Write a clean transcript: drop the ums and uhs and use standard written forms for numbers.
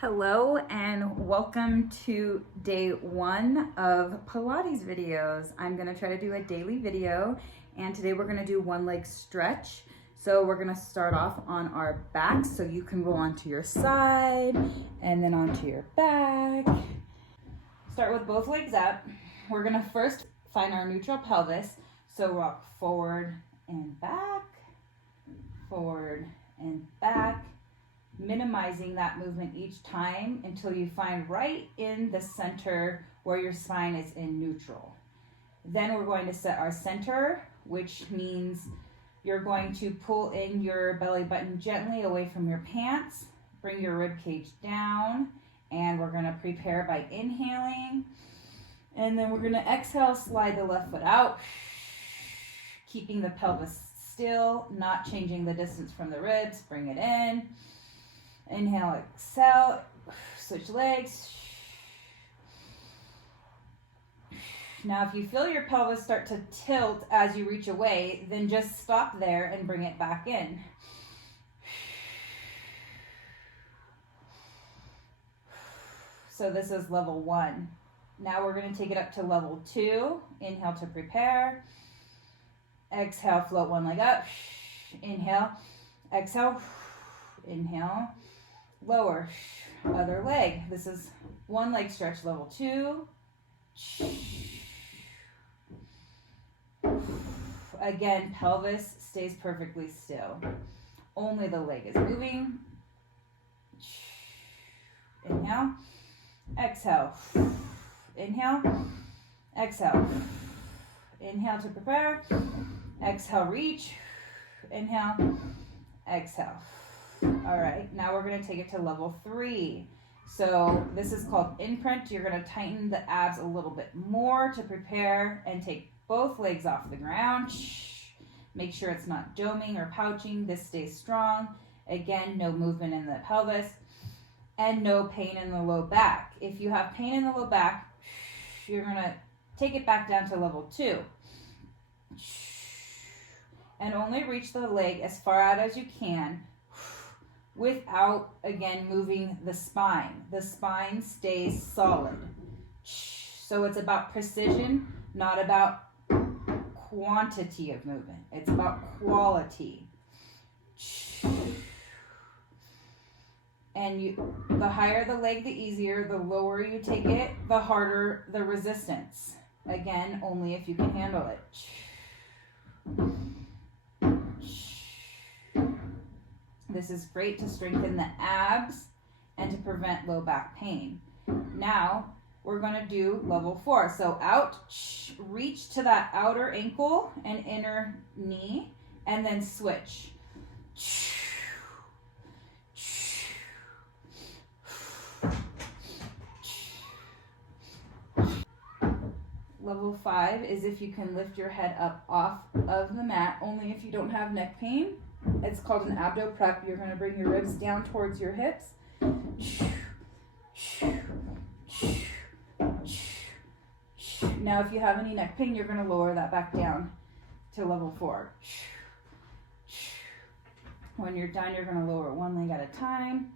Hello and welcome to day one of Pilates videos. I'm gonna try to do a daily video, and today we're gonna do one leg stretch. So we're gonna start off on our back, so you can roll onto your side and then onto your back. Start with both legs up. We're gonna first find our neutral pelvis. So rock forward and back, forward and back, minimizing that movement each time until you find right in the center where your spine is in neutral. Then we're going to set our center, which means you're going to pull in your belly button gently away from your pants, bring your rib cage down, and we're going to prepare by inhaling. And then we're going to exhale, slide the left foot out, keeping the pelvis still, not changing the distance from the ribs. Bring it in. Inhale, exhale, switch legs. Now, if you feel your pelvis start to tilt as you reach away, then just stop there and bring it back in. So this is level one. Now we're going to take it up to level two. Inhale to prepare. Exhale, float one leg up. Inhale, exhale, inhale. Lower, other leg. This is one leg stretch, level two. Again, pelvis stays perfectly still. Only the leg is moving. Inhale, exhale. Inhale, exhale. Inhale to prepare. Exhale, reach. Inhale, exhale. All right, now we're going to take it to level three. So this is called Imprint. You're going to tighten the abs a little bit more to prepare and take both legs off the ground. Make sure it's not doming or pouching. This stays strong. Again, no movement in the pelvis and no pain in the low back. If you have pain in the low back, you're going to take it back down to level two. And only reach the leg as far out as you can, without, again, moving the spine. The spine stays solid. So it's about precision, not about quantity of movement. It's about quality. And the higher the leg, the easier. The lower you take it, the harder the resistance. Again, only if you can handle it. This is great to strengthen the abs and to prevent low back pain. Now, we're going to do level four. So out, reach to that outer ankle and inner knee, and then switch. Level five is if you can lift your head up off of the mat, only if you don't have neck pain. It's called an abdo prep. You're going to bring your ribs down towards your hips. Now, if you have any neck pain, you're going to lower that back down to level four. When you're done, you're going to lower one leg at a time.